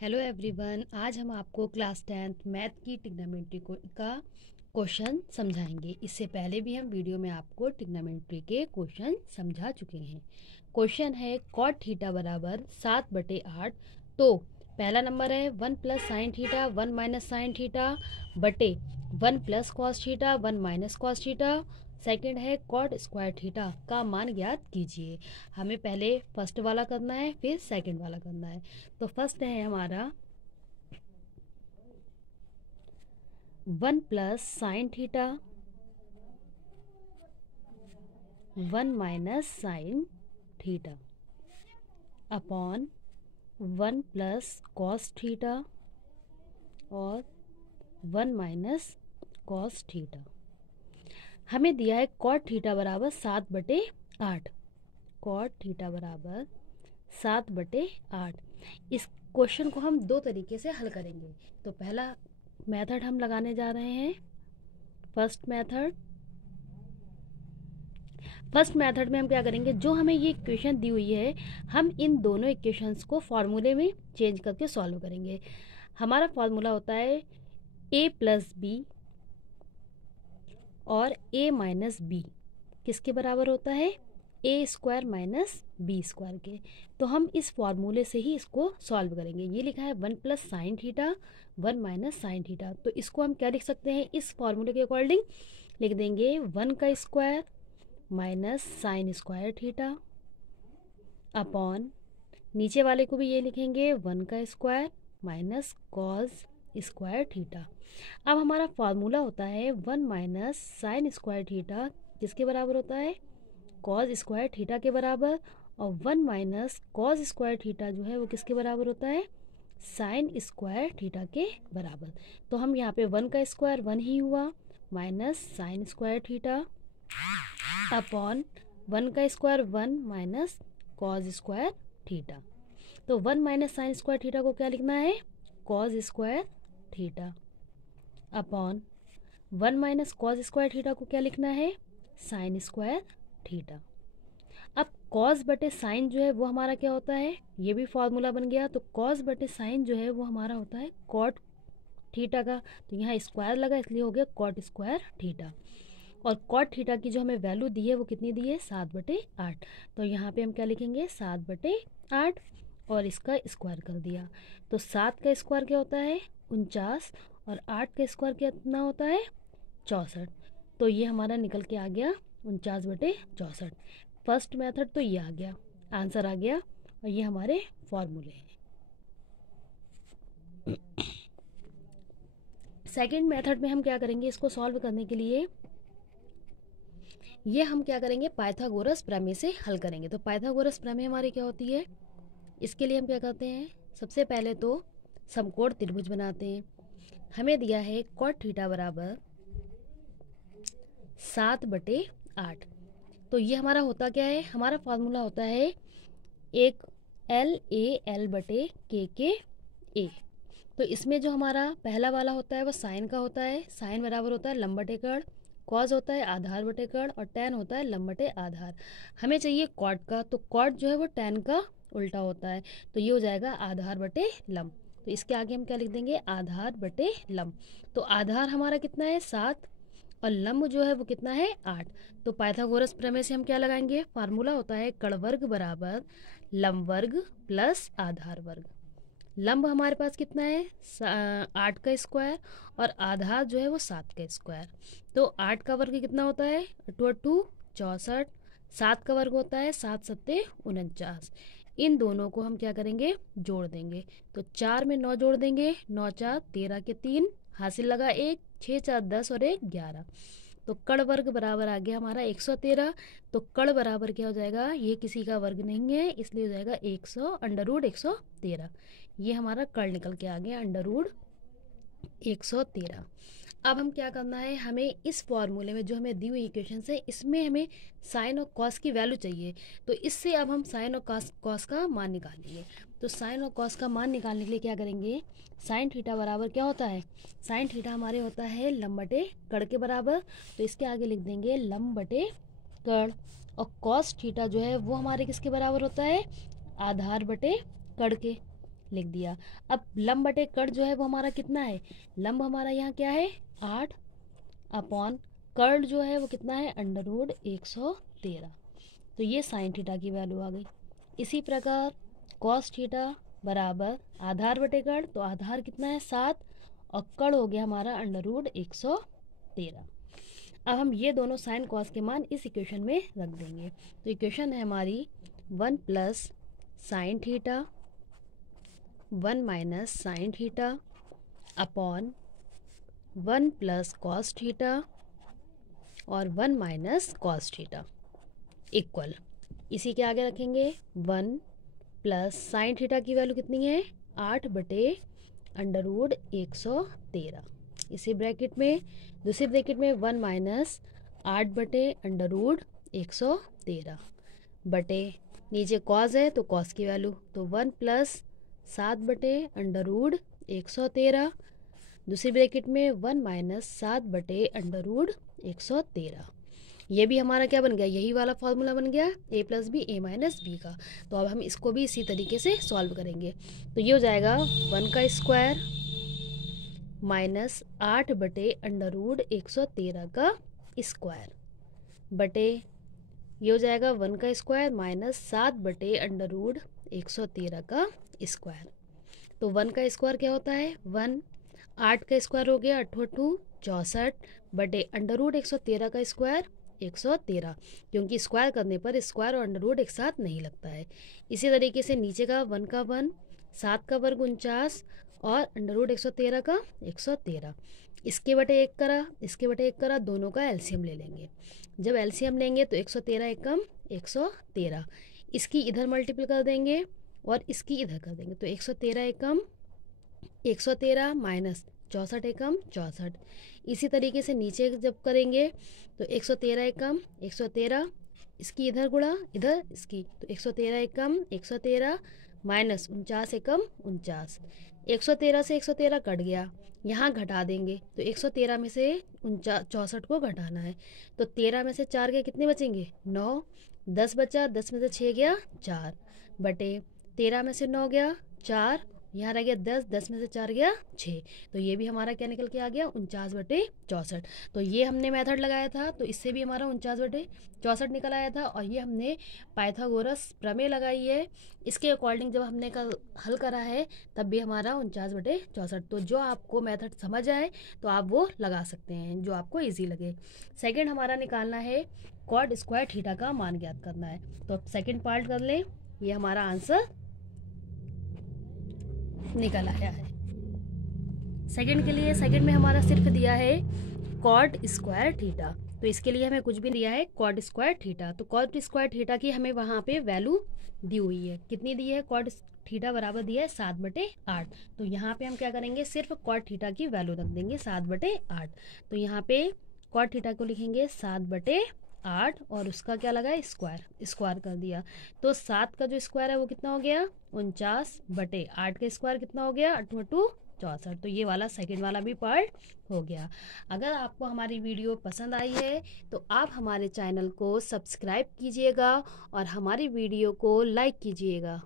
Hello everyone, आज हम आपको क्लास 10th मैथ की ट्रिग्नोमेट्री का क्वेश्चन समझाएंगे। इससे पहले भी हम वीडियो में आपको ट्रिग्नोमेट्री के क्वेश्चन समझा चुके हैं। क्वेश्चन है कॉट थीटा बराबर 7/8। तो पहला नंबर है 1 plus sine theta 1 minus sine theta बटे 1 plus cos theta 1 minus cos theta. Second है कॉट स्क्वायर थीटा का मान ज्ञात कीजिए। हमें पहले फर्स्ट वाला करना है, फिर सेकंड वाला करना है। तो फर्स्ट है हमारा 1 plus sine theta 1 minus sine theta upon 1 plus cos theta और 1 माइनस कॉस थीटा। हमें दिया है कॉट थीटा बराबर 7/8। कॉट थीटा बराबर 7/8। इस क्वेश्चन को हम दो तरीके से हल करेंगे। तो पहला मेथड हम लगाने जा रहे हैं फर्स्ट मेथड में हम क्या करेंगे, जो हमें ये इक्वेशन दी हुई है हम इन दोनों इक्वेशंस को फॉर्मूले में चेंज करके सॉल्व करेंगे। हमारा फॉर्मूला होता है a प्लस बी और a माइनस बी किसके बराबर होता है, ए स्क्वायर माइनस बी स्क्वायर के। तो हम इस फॉर्मूले से ही इसको सॉल्व करेंगे। ये लिखा है 1 plus sine theta 1 minus sine theta. तो इसको हम क्या लिख सकते हैं, इस फॉर्मूले के अकॉर्डिंग लिख देंगे 1 का square minus sine square theta upon नीचे वाले को भी ये लिखेंगे 1 का square minus cos square theta. अब हमारा फॉर्मूला होता है 1 माइनस साइन स्क्वायर थीटा किसके बराबर होता है, कॉस स्क्वायर थीटा के बराबर, और 1 माइनस कॉस स्क्वायर थीटा जो है वो किसके बराबर होता है, साइन स्क्वायर थीटा के बराबर। तो हम यहाँ पे 1 का स्क्वायर 1 ही हुआ minus sine square theta upon 1 का square 1 minus cos square theta. तो 1 माइनस साइन स्क्वायर थीटा को क्या लिखना है, cos square theta upon 1 minus cos square theta को क्या लिखना है, साइन स्क्वायर थीटा। अब कॉस बटे साइन जो है वो हमारा क्या होता है, ये भी फॉर्मूला बन गया। तो कॉस बटे साइन जो है वो हमारा होता है कॉट थीटा का। तो यहाँ स्क्वायर लगा इसलिए हो गया कॉट स्क्वायर थीटा। और कॉट थीटा की जो हमें वैल्यू दी है वो कितनी दी है, 7/8। तो यहाँ पे हम क्या लिखेंगे 7/8 और इसका स्क्वायर कर दिया। तो 7 का स्क्वायर क्या होता है 49 और 8 का स्क्वायर कितना होता है 64। तो ये हमारा निकल के आ गया 49/64। फर्स्ट मेथड तो ये आ गया, आंसर आ गया, और ये हमारे फॉर्मूले हैं। सेकंड मेथड में हम क्या करेंगे, इसको सॉल्व करने के लिए ये हम क्या करेंगे, पाइथागोरस प्रमेय से हल करेंगे। तो पाइथागोरस प्रमेय हमारी क्या होती है, इसके लिए हम क्या करते हैं, सबसे पहले तो समकोण त्रिभुज बनाते हैं। हमें दिया है कॉट थीटा बराबर 7/8। तो ये हमारा होता क्या है, हमारा फॉर्मूला होता है एक LA/L/K A। तो इसमें जो हमारा पहला वाला होता है वो साइन का होता है। साइन बराबर होता है लंब बटे कर्ण, कॉस होता है आधार बटे कर्ण, और टैन होता है लंब बटे आधार। हमें चाहिए कॉट का, तो कॉट जो है वो टैन का उल्टा होता है। तो ये हो जाएगा आधार बटे लंब। तो इसके आगे हम क्या लिख देंगे, आधार बटे लंब। तो आधार हमारा कितना है 7 और लंब जो है वो कितना है 8। तो पाइथागोरस प्रमेय से हम क्या लगाएंगे, फार्मूला होता है कर्ण वर्ग बराबर लंब वर्ग प्लस आधार वर्ग। लंब हमारे पास कितना है 8 का स्क्वायर और आधार जो है वो 7 का स्क्वायर। तो 8 का वर्ग कितना होता है 2 64, 7 का वर्ग होता है 7 7 49। इन दोनों को हम क्या करेंगे, जोड़ देंगे। तो 4 में 9 जोड़ देंगे, 9 4 13 के 3 हासिल लगा 1, 6 4 10 और 1 11। तो कर्ण वर्ग बराबर आ गया हमारा 113। तो कर्ण बराबर क्या हो जाएगा, ये किसी का वर्ग नहीं है इसलिए हो जाएगा 100√113। ये हमारा कर्ण निकल के आ गया √113। अब हम क्या करना है, हमें इस फॉर्मूले में जो हमें दी हुई इक्वेशन है इसमें हमें साइन और कॉस की वैल्यू चाहिए। तो इससे अब हम साइन और कॉस का मान निकालेंगे। तो साइन और कॉस का मान निकालने के लिए क्या करेंगे, साइन थीटा बराबर क्या होता है, साइन थीटा हमारे होता है लंब बटे कर्ण के बराबर। तो इसके आगे लिख देंगे लंब बटे कर्ण। और कॉस थीटा जो है वो हमारे किसके बराबर होता है, आधार बटे कर्ण के। लिख दिया। अब लंब बटे कर्ण जो है वो हमारा कितना है, लंब हमारा यहाँ क्या है 8 अपॉन कर्ण जो है वो कितना है √113। तो ये साइन थीटा की वैल्यू आ गई। इसी प्रकार कॉस थीटा बराबर आधार बटे कर्ण, तो आधार कितना है 7 और कर्ण हो गया हमारा √113। अब हम ये दोनों साइन कॉस के मान इस इक्वेशन में रख देंगे। तो इक्वेशन है हमारी 1 plus sine theta 1 minus sine theta upon 1 plus cos theta और 1 माइनस कॉस थीटा इक्वल, इसी के आगे रखेंगे 1 प्लस साइन थीटा की वैल्यू कितनी है 8 बटे √113, इसी ब्रैकेट में दूसरी ब्रैकेट में 1 माइनस 8 बटे √113 बटे नीचे कॉस है तो कॉस की वैल्यू तो 1 प्लस 7 बटे √113, दूसरी ब्रैकेट में 1 माइनस 7 बटे √113। ये भी हमारा क्या बन गया, यही वाला फॉर्मूला बन गया a plus B A minus B का। तो अब हम इसको भी इसी तरीके से सॉल्व करेंगे। तो ये हो जाएगा 1 का स्क्वायर माइनस 8 बटे √113 का स्क्वायर बटे ये हो जाएगा 1 का स्क्वायर माइनस 7 बटे √113 का स्क्वायर। तो 1 का स्क्वायर क्या होता है 1, 8 का स्क्वायर हो गया 8 64 बटे √113 का स्क्वायर 113, क्योंकि स्क्वायर करने पर स्क्वायर और अंडर एक साथ नहीं लगता है। इसी तरीके से नीचे का 1 का 1, 7 का वर्ग 49 और √113 का 113, इसके बटे 1 करा, इसके बटे 1 करा, दोनों का एलसीएम ले लेंगे। जब एलसीएम लेंगे तो 113 एकम 113, इसकी इधर मल्टीपल कर देंगे और इसकी इधर कर देंगे, तो 113 एकम 113 माइनस 64 एकम 64। इसी तरीके से नीचे जब करेंगे तो 113 एकम 113, इसकी इधर गुणा इधर इसकी, तो 113 एकम 113 माइनस 49 एकम 49। 113 से 113 कट गया, यहाँ घटा देंगे तो 113 में से 64 को घटाना है, तो 13 में से 4 गए कितने बचेंगे 9, 10 बचा, 10 में से 6 गया 4 बटे 13 में से 9 गया 4, यहाँ रह गया 10, 10 में से 4 गया 6, तो ये भी हमारा क्या निकल के आ गया 49 बटे 64। तो ये हमने मेथड लगाया था तो इससे भी हमारा 49 बटे 64 निकल आया था, और ये हमने पाइथागोरस प्रमेय लगाई है, इसके अकॉर्डिंग जब हमने कल हल करा है तब भी हमारा 49 बटे 64। तो जो आपको मेथड समझ आए तो आप वो लगा सकते हैं, जो आपको ईजी लगे। सेकेंड हमारा निकालना है कॉट स्क्वायर थीटा का मान ज्ञात करना है। तो सेकेंड पार्ट कर लें, ये हमारा आंसर निकल आया है। सेकंड के लिए सेकंड में हमारा सिर्फ दिया है कॉट स्क्वायर थीटा, तो इसके लिए हमें कुछ भी दिया है कॉट स्क्वायर थीटा। तो कॉट स्क्वायर थीटा की हमें वहाँ पे वैल्यू दी हुई है, कितनी दी है कॉट थीटा बराबर दिया है 7/8। तो यहाँ पे हम क्या करेंगे सिर्फ कॉट थीटा की वैल्यू रख देंगे 7/8। तो यहाँ पे कॉट थीटा को लिखेंगे 7/8 और उसका क्या लगा है स्क्वायर, स्क्वायर कर दिया। तो 7 का जो स्क्वायर है वो कितना हो गया 49/8 का स्क्वायर कितना हो गया 8 × 64। तो ये वाला सेकंड वाला भी पार्ट हो गया। अगर आपको हमारी वीडियो पसंद आई है तो आप हमारे चैनल को सब्सक्राइब कीजिएगा और हमारी वीडियो को लाइक कीजिएगा।